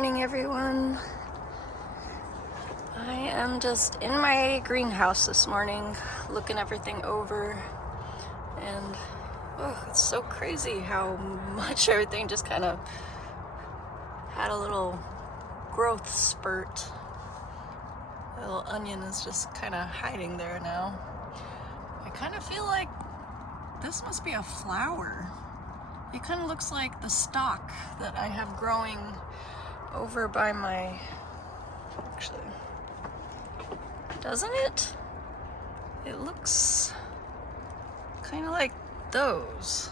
morning, everyone. I am just in my greenhouse this morning, looking everything over, and it's so crazy how much everything just kind of had a little growth spurt. The little onion is just kind of hiding there now. I kind of feel like this must be a flower. It kind of looks like the stalk that I have growing over by my, actually, doesn't it? It looks kind of like those.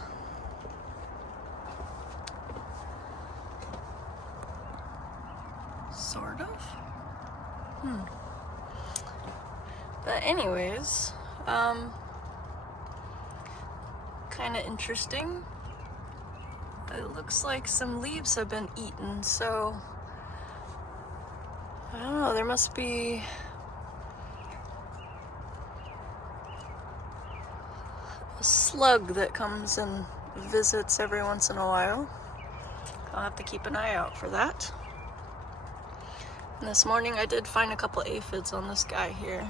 Sort of. But anyways, kind of interesting. It looks like some leaves have been eaten, so I don't know, there must be a slug that comes and visits every once in a while. I'll have to keep an eye out for that. And this morning I did find a couple aphids on this guy here,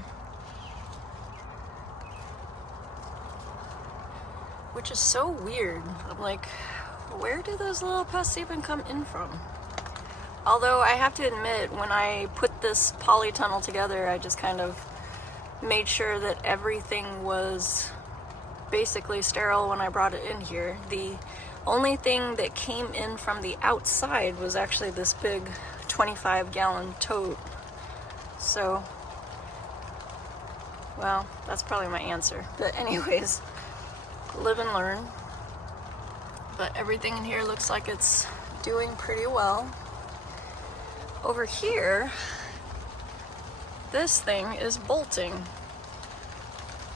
which is so weird. I'm like, where do those little pests even come in from? Although I have to admit, when I put this polytunnel together, I just kind of made sure that everything was basically sterile when I brought it in here. The only thing that came in from the outside was actually this big 25-gallon tote. So, well, that's probably my answer. But anyways, live and learn. But everything in here looks like it's doing pretty well. Over here, this thing is bolting.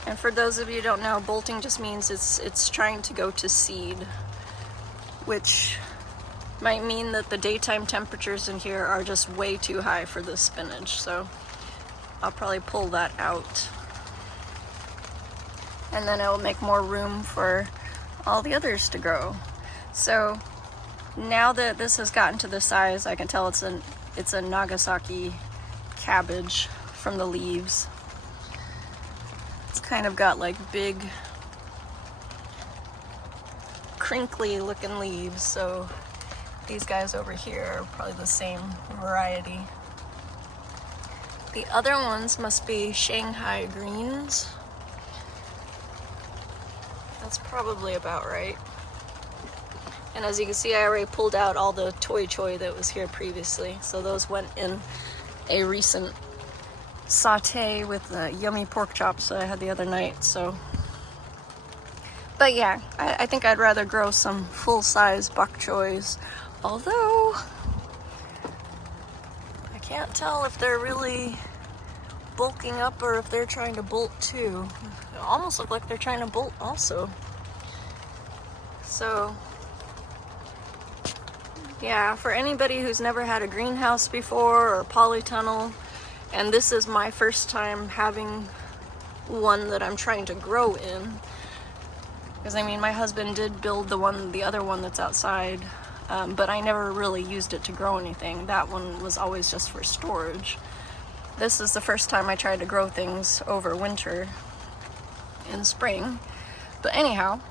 And for those of you who don't know, bolting just means it's trying to go to seed, which might mean that the daytime temperatures in here are just way too high for this spinach. So I'll probably pull that out. And then it'll make more room for all the others to grow. So now that this has gotten to the size, I can tell it's a Nagasaki cabbage from the leaves. It's kind of got like big, crinkly looking leaves. So these guys over here are probably the same variety. The other ones must be Shanghai greens. That's probably about right. And as you can see, I already pulled out all the toy choy that was here previously. So those went in a recent saute with the yummy pork chops that I had the other night. So, but yeah, I think I'd rather grow some full-size bok choys. Although, I can't tell if they're really bulking up or if they're trying to bolt too. They almost look like they're trying to bolt also. So, yeah, for anybody who's never had a greenhouse before or polytunnel, and this is my first time having one that I'm trying to grow in, because I mean, my husband did build the other one that's outside, but I never really used it to grow anything. That one was always just for storage. This is the first time I tried to grow things over winter in spring. But anyhow,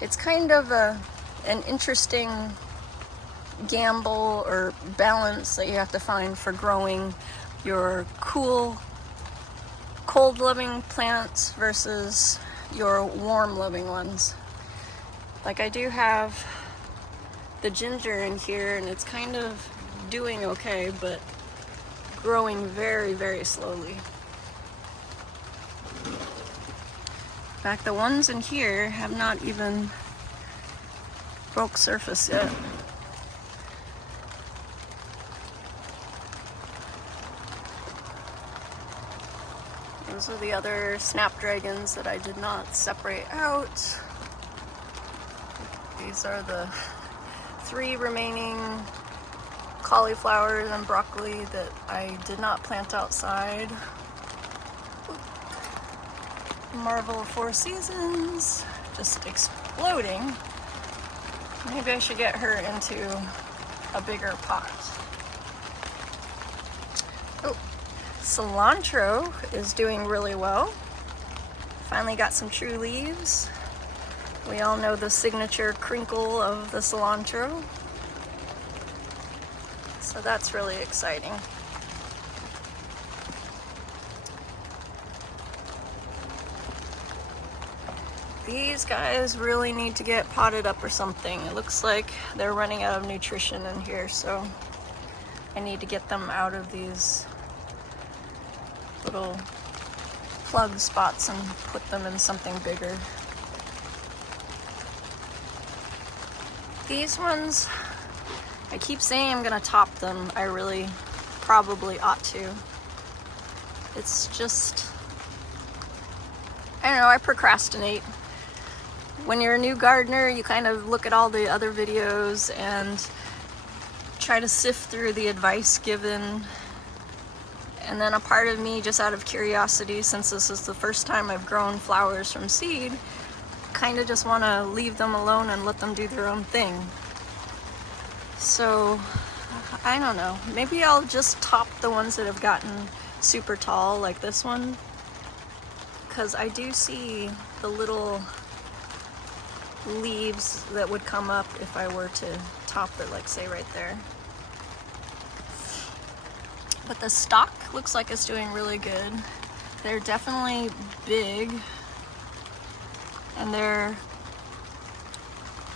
it's kind of an interesting gamble or balance that you have to find for growing your cool, cold-loving plants versus your warm-loving ones. Like, I do have the ginger in here, and it's kind of doing okay, but growing very, very slowly. In fact, the ones in here have not even broke surface yet. Those are the other snapdragons that I did not separate out. These are the 3 remaining cauliflowers and broccoli that I did not plant outside. Marvel of 4 Seasons, just exploding. Maybe I should get her into a bigger pot. Oh, cilantro is doing really well. Finally got some true leaves. We all know the signature crinkle of the cilantro. So that's really exciting. These guys really need to get potted up or something. It looks like they're running out of nutrition in here, so I need to get them out of these little plug spots and put them in something bigger. These ones, I keep saying I'm gonna top them. I really probably ought to. It's just, I don't know, I procrastinate. When you're a new gardener, you kind of look at all the other videos and try to sift through the advice given. And then a part of me, just out of curiosity, since this is the first time I've grown flowers from seed, kind of just want to leave them alone and let them do their own thing. So, I don't know. Maybe I'll just top the ones that have gotten super tall, like this one. Because I do see the little leaves that would come up if I were to top it, like say right there. But the stalk looks like it's doing really good. They're definitely big, and their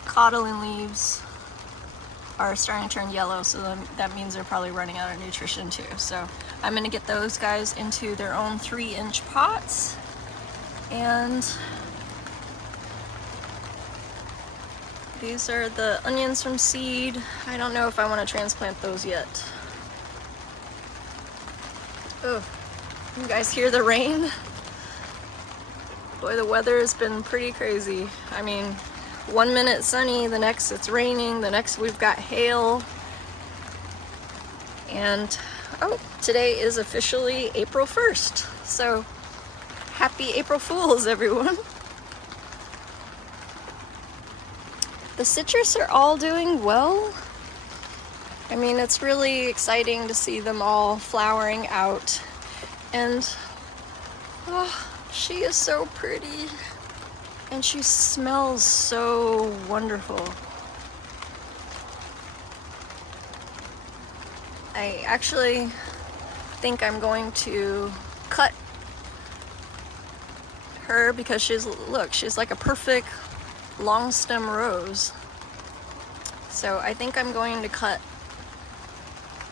cotyledon leaves are starting to turn yellow, so then that means they're probably running out of nutrition too. So I'm gonna get those guys into their own 3-inch pots. And these are the onions from seed. I don't know if I want to transplant those yet. Oh, you guys hear the rain? Boy, the weather has been pretty crazy. I mean, 1 minute sunny, the next it's raining, the next we've got hail. And, oh, today is officially April 1st. So, happy April Fools, everyone. The citrus are all doing well. I mean, it's really exciting to see them all flowering out. And, oh, she is so pretty. And she smells so wonderful. I actually think I'm going to cut her because she's like a perfect long stem rose. So I think I'm going to cut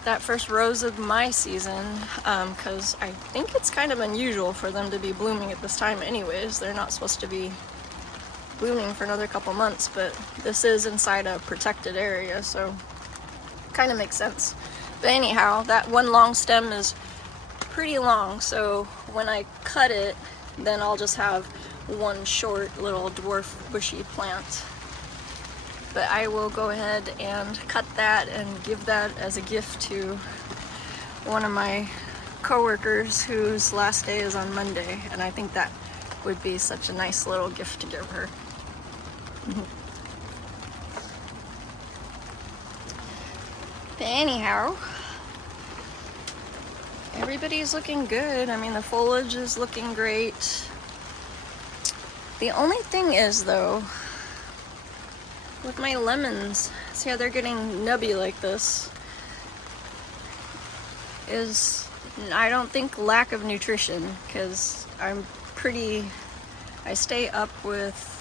that first rose of my season, because I think it's kind of unusual for them to be blooming at this time anyways. They're not supposed to be blooming for another couple months, but this is inside a protected area, so kind of makes sense. But anyhow, that one long stem is pretty long, so when I cut it, then I'll just have one short little dwarf bushy plant. But I will go ahead and cut that and give that as a gift to one of my coworkers whose last day is on Monday, and I think that would be such a nice little gift to give her. But anyhow, everybody's looking good. I mean, the foliage is looking great. The only thing is, though, with my lemons, see how they're getting nubby like this, is I don't think lack of nutrition, because I stay up with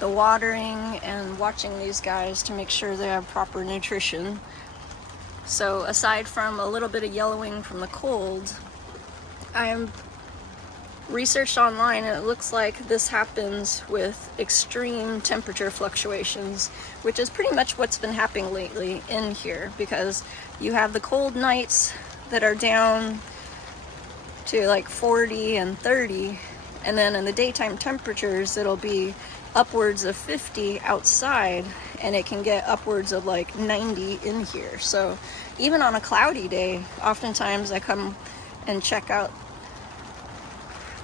the watering and watching these guys to make sure they have proper nutrition. So aside from a little bit of yellowing from the cold, I researched online, and it looks like this happens with extreme temperature fluctuations, which is pretty much what's been happening lately in here, because you have the cold nights that are down to like 40 and 30, and then in the daytime temperatures it'll be upwards of 50 outside, and it can get upwards of like 90 in here. So even on a cloudy day, oftentimes I come and check out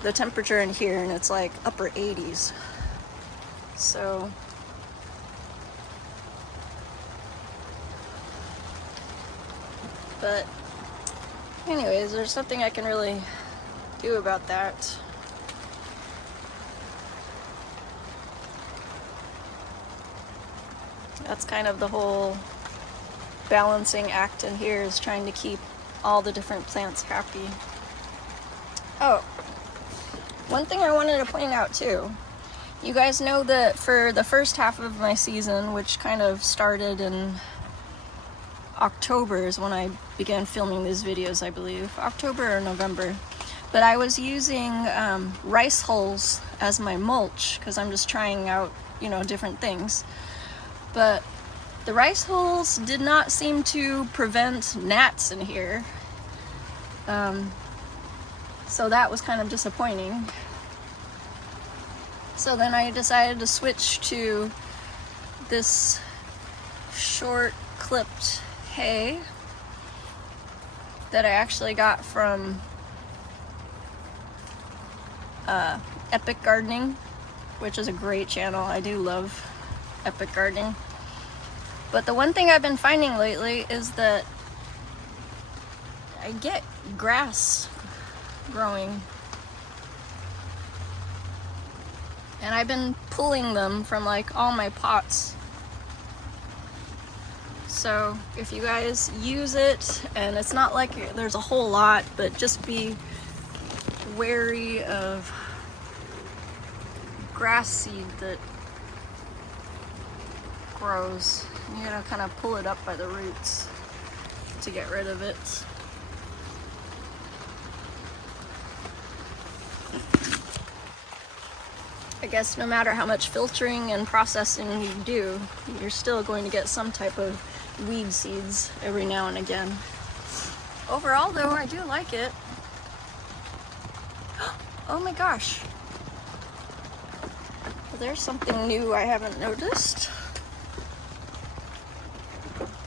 the temperature in here, and it's like upper 80s. So But anyways, there's nothing I can really do about that. That's kind of the whole balancing act in here, is trying to keep all the different plants happy. Oh, one thing I wanted to point out too. You guys know that for the first half of my season, which kind of started in October is when I began filming these videos, I believe. October or November. But I was using rice hulls as my mulch because I'm just trying out, you know, different things. But the rice hulls did not seem to prevent gnats in here. So that was kind of disappointing. So then I decided to switch to this short clipped hay that I actually got from Epic Gardening, which is a great channel. I do love Epic Gardening. But the one thing I've been finding lately is that I get grass growing. And I've been pulling them from like all my pots. So if you guys use it, and it's not like there's a whole lot, but just be wary of grass seed that grows. You gotta kind of pull it up by the roots to get rid of it. I guess no matter how much filtering and processing you do, you're still going to get some type of weed seeds every now and again. Overall though, I do like it. Oh my gosh. There's something new I haven't noticed.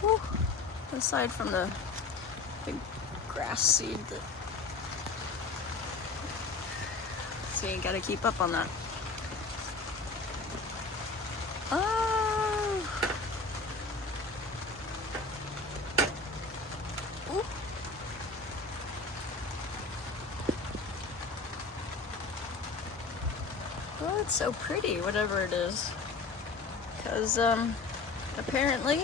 Whew. Aside from the big grass seed that... So you gotta keep up on that. Oh. Ooh. Oh, it's so pretty, whatever it is. Because, apparently,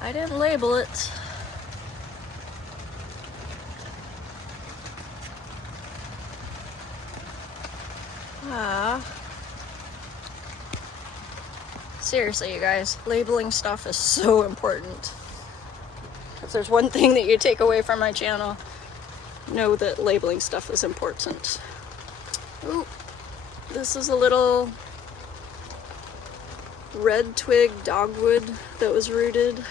I didn't label it. Seriously, you guys, labeling stuff is so important. If there's one thing that you take away from my channel, know that labeling stuff is important. Ooh, this is a little red twig dogwood that was rooted.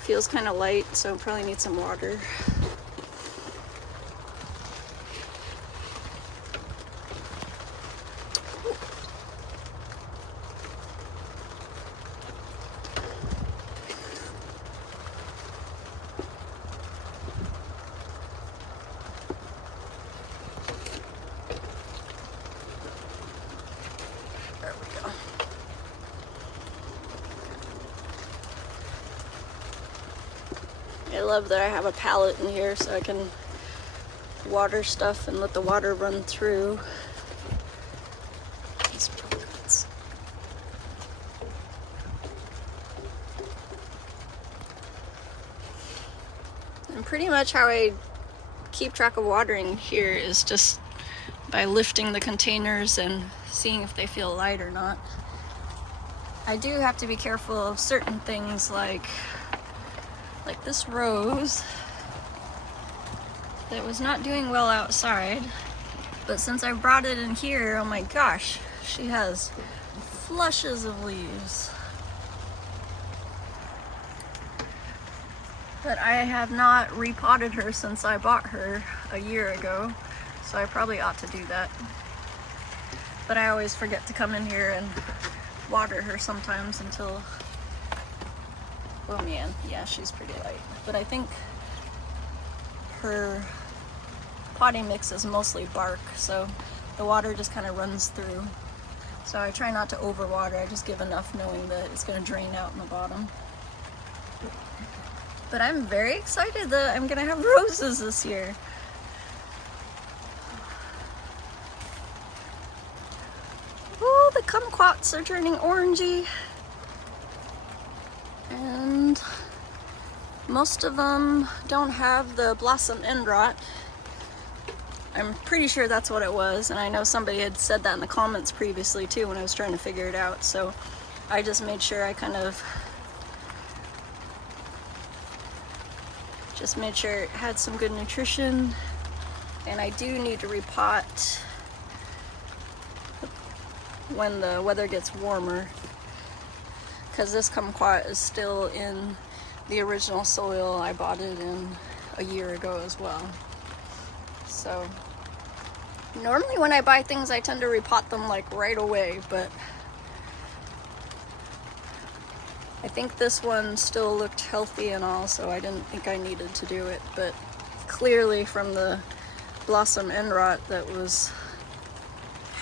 Feels kind of light, so probably need some water. There we go. I love that I have a palette in here so I can water stuff and let the water run through. And pretty much how I keep track of watering here is just by lifting the containers and seeing if they feel light or not. I do have to be careful of certain things like this rose that was not doing well outside, but since I brought it in here, oh my gosh, she has flushes of leaves. But I have not repotted her since I bought her a year ago, so I probably ought to do that. But I always forget to come in here and water her sometimes until... Oh man, yeah, she's pretty light. But I think her potting mix is mostly bark, so the water just kind of runs through. So I try not to overwater, I just give enough knowing that it's going to drain out in the bottom. But I'm very excited that I'm going to have roses this year. Oh, the kumquats are turning orangey. And most of them don't have the blossom end rot. I'm pretty sure that's what it was, and I know somebody had said that in the comments previously too when I was trying to figure it out, so I just made sure I just made sure it had some good nutrition. And I do need to repot when the weather gets warmer, because this kumquat is still in the original soil I bought it in a year ago as well. So normally when I buy things I tend to repot them like right away, but I think this one still looked healthy and all, so I didn't think I needed to do it. But clearly from the blossom end rot that was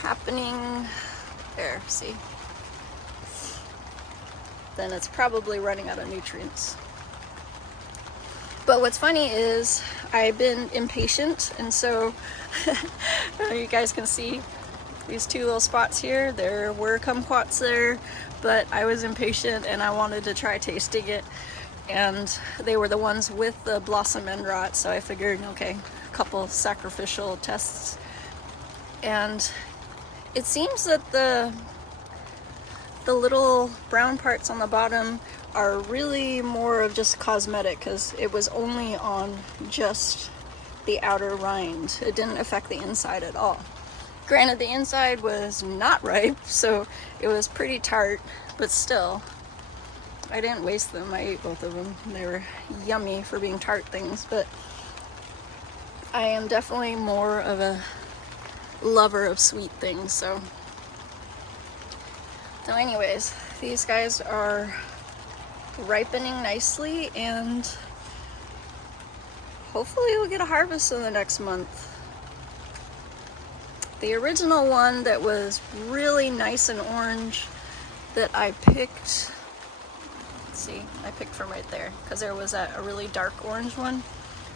happening there, see, then it's probably running out of nutrients. But what's funny is I've been impatient, and so you guys can see these two little spots here. There were kumquats there, but I was impatient and I wanted to try tasting it, and they were the ones with the blossom end rot, so I figured, okay, a couple sacrificial tests. And it seems that the little brown parts on the bottom are really more of just cosmetic, because it was only on just the outer rind. It didn't affect the inside at all. Granted, the inside was not ripe, so it was pretty tart, but still, I didn't waste them. I ate both of them. They were yummy for being tart things, but I am definitely more of a lover of sweet things, so anyways, these guys are ripening nicely, and hopefully we'll get a harvest in the next month. The original one that was really nice and orange that I picked, let's see, I picked from right there, because there was a really dark orange one,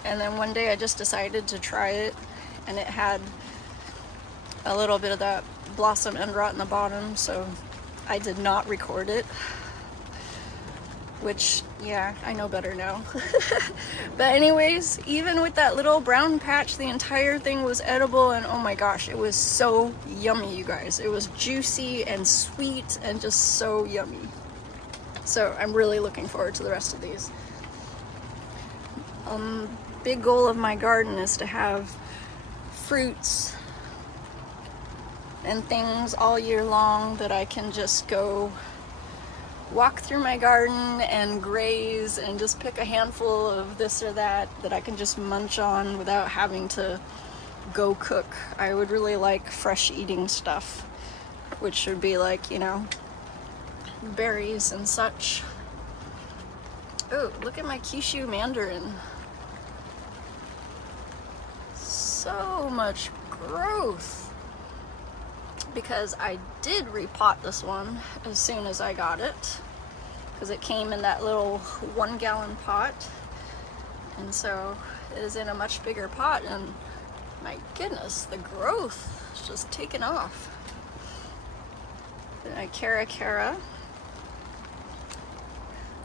and then one day I just decided to try it, and it had a little bit of that blossom end rot in the bottom, so I did not record it, which, yeah, I know better now. But anyways, even with that little brown patch, the entire thing was edible, and oh my gosh, it was so yummy, you guys. It was juicy and sweet and just so yummy. So I'm really looking forward to the rest of these. Big goal of my garden is to have fruits and things all year long that I can just go walk through my garden and graze and just pick a handful of this or that I can just munch on without having to go cook. I would really like fresh eating stuff, which would be like, you know, berries and such. Oh, look at my Kishu mandarin. So much growth. Because I did repot this one as soon as I got it, because it came in that little 1-gallon pot, and so it is in a much bigger pot, and my goodness, the growth is just taken off. Then I cara,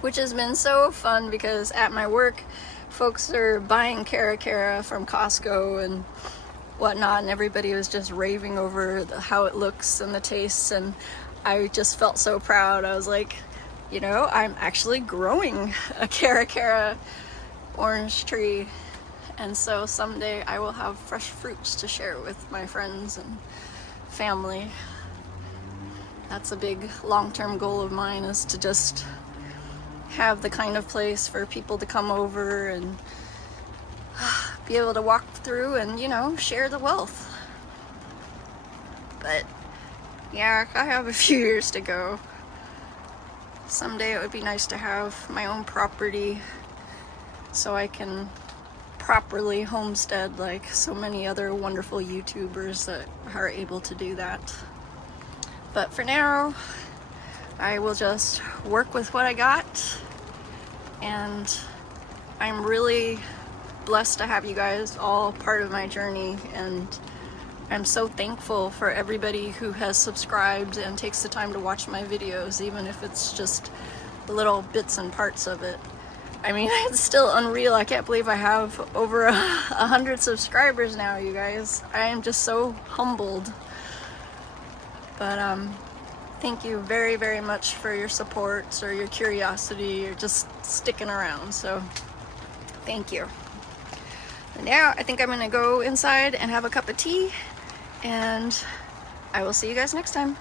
which has been so fun because at my work folks are buying cara from Costco and whatnot, and everybody was just raving over how it looks and the tastes, and I just felt so proud. I was like, you know, I'm actually growing a cara orange tree, and so someday I will have fresh fruits to share with my friends and family. That's a big long-term goal of mine, is to just have the kind of place for people to come over and be able to walk through and, you know, share the wealth. But yeah, I have a few years to go. Someday it would be nice to have my own property so I can properly homestead like so many other wonderful YouTubers that are able to do that. But for now, I will just work with what I got, and I'm really blessed to have you guys all part of my journey, and I'm so thankful for everybody who has subscribed and takes the time to watch my videos, even if it's just little bits and parts of it. I mean, it's still unreal. I can't believe I have over 100 subscribers now, you guys. I am just so humbled. But thank you very, very much for your support or your curiosity or just sticking around. So thank you. And now I think I'm gonna go inside and have a cup of tea, and I will see you guys next time.